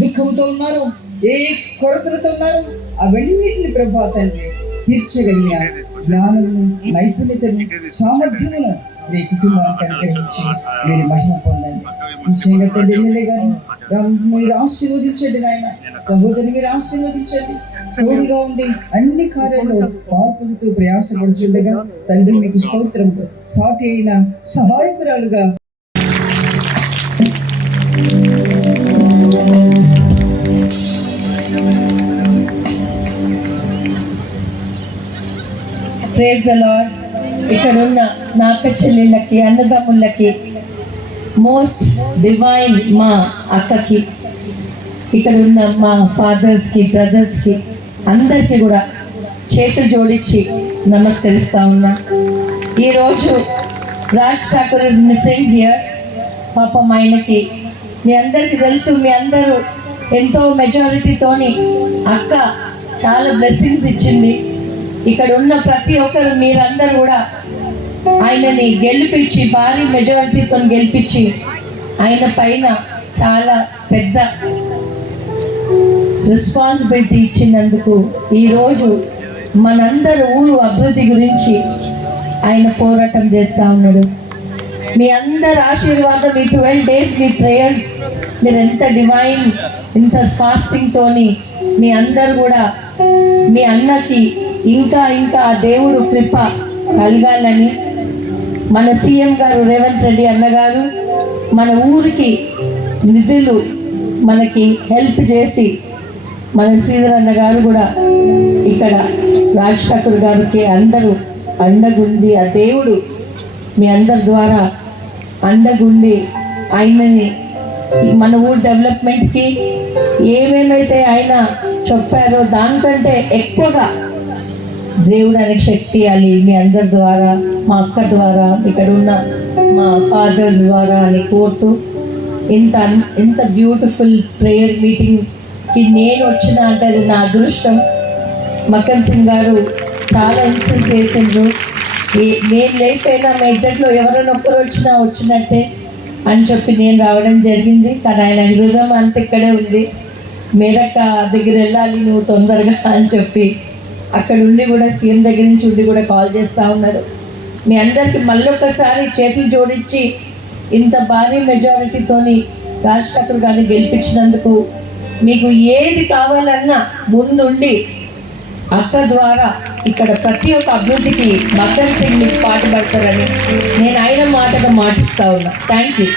దుఃఖంతో ఉన్నారు, ఏ కొరతలతో ఉన్నారు, అవన్నిటిని ప్రభా తండ్రి తీర్చగలిగిన జ్ఞానము, నైపుణ్యతను, సామర్థ్యమును మీ కుటుంబానికి అనుగ్రహించి మీరు మహిమ పొందండి. నిశ్చయంగా తండ్రి ఎమ్మెల్యే గారు మీరు ఆశీర్వదించండి నాయన, సహోదరిని మీరు ఆశీర్వదించండి. తోడుగా ఉండి అన్ని కార్యాల్లో పాల్పొందుతూ ప్రయాసపడుచుండగా తండ్రి మీకు స్తోత్రం. సాటి అయిన సహాయకురాలుగా ప్రైజ్ ద లార్డ్. ఇక్కడ ఉన్న నా అక్క చెల్లెళ్ళకి, అన్నదమ్ముళ్ళకి, మోస్ట్ డివైన్ మా అక్కకి, ఇక్కడ ఉన్న మా ఫాదర్స్కి, బ్రదర్స్కి అందరికీ కూడా చేతులు జోడించి నమస్కరిస్తా ఉన్నా. ఈరోజు Raj Thakur is missing here. పాపం ఆయనకి మీ అందరికీ తెలుసు, మీ అందరూ ఎంతో మెజారిటీతోని అక్క చాలా బ్లెస్సింగ్స్ ఇచ్చింది. ఇక్కడ ఉన్న ప్రతి ఒక్కరు మీరందరూ కూడా ఆయనని గెలిపించి, భారీ మెజారిటీతో గెలిపించి ఆయన పైన చాలా పెద్ద రెస్పాన్సిబిలిటీ ఇచ్చినందుకు ఈరోజు మనందరూ ఊరు అభివృద్ధి గురించి ఆయన పోరాటం చేస్తూ ఉన్నాడు. మీ అందరి ఆశీర్వాదం, మీ 12 days మీ ప్రేయర్స్, మీరు ఎంత డివైన్, ఇంత ఫాస్టింగ్తోని మీ అందరు కూడా మీ అన్నకి ఇంకా ఇంకా ఆ దేవుడు కృప కలగాలని మన సీఎం గారు రేవంత్ రెడ్డి అన్నగారు మన ఊరికి నిధులు మనకి హెల్ప్ చేసి, మన శ్రీధర్ అన్న గారు కూడా ఇక్కడ రాజ్ ఠాకూర్ గారికి అందరూ అండగుండి, ఆ దేవుడు మీ అందరి ద్వారా అండగుండి ఆయనని మన ఊరు డెవలప్మెంట్కి ఏమేమైతే ఆయన చెప్పారో దానికంటే ఎక్కువగా దేవుడు ఆయనకి శక్తి ఇవ్వాలి. మీ అందరి ద్వారా, మా అక్క ద్వారా, ఇక్కడ ఉన్న మా ఫాదర్స్ ద్వారా అని కోరుతూ ఇంత బ్యూటిఫుల్ ప్రేయర్ మీటింగ్కి నేను వచ్చిన అంటే అది నా అదృష్టం. మక్కన్ సింగ్ గారు చాలా ఇన్సిస్ట్ చేసిండ్రు, నేను లేకపోయినా మా ఇద్దరిలో ఎవరైనా ఒక్కరు వచ్చినట్టే అని చెప్పి నేను రావడం జరిగింది. కానీ ఆయన హృదయం అంత ఇక్కడే ఉంది. మేరక్క దగ్గర వెళ్ళాలి నువ్వు తొందరగా అని చెప్పి అక్కడ ఉండి కూడా సీఎం దగ్గర నుంచి ఉండి కూడా కాల్ చేస్తూ ఉన్నారు. మీ అందరికీ మళ్ళొక్కసారి చేతులు జోడించి ఇంత భారీ మెజారిటీతోని రాజ్ ఠాకూర్ గారిని గెలిపించినందుకు, మీకు ఏది కావాలన్నా ముందుండి అక్క ద్వారా ఇక్కడ ప్రతి ఒక్క అభివృద్ధికి మక్కన్ సింగ్ మీకు పాటుపడతారని నేను ఆయన మాటగా మాటిస్తా ఉన్నా. Thank you.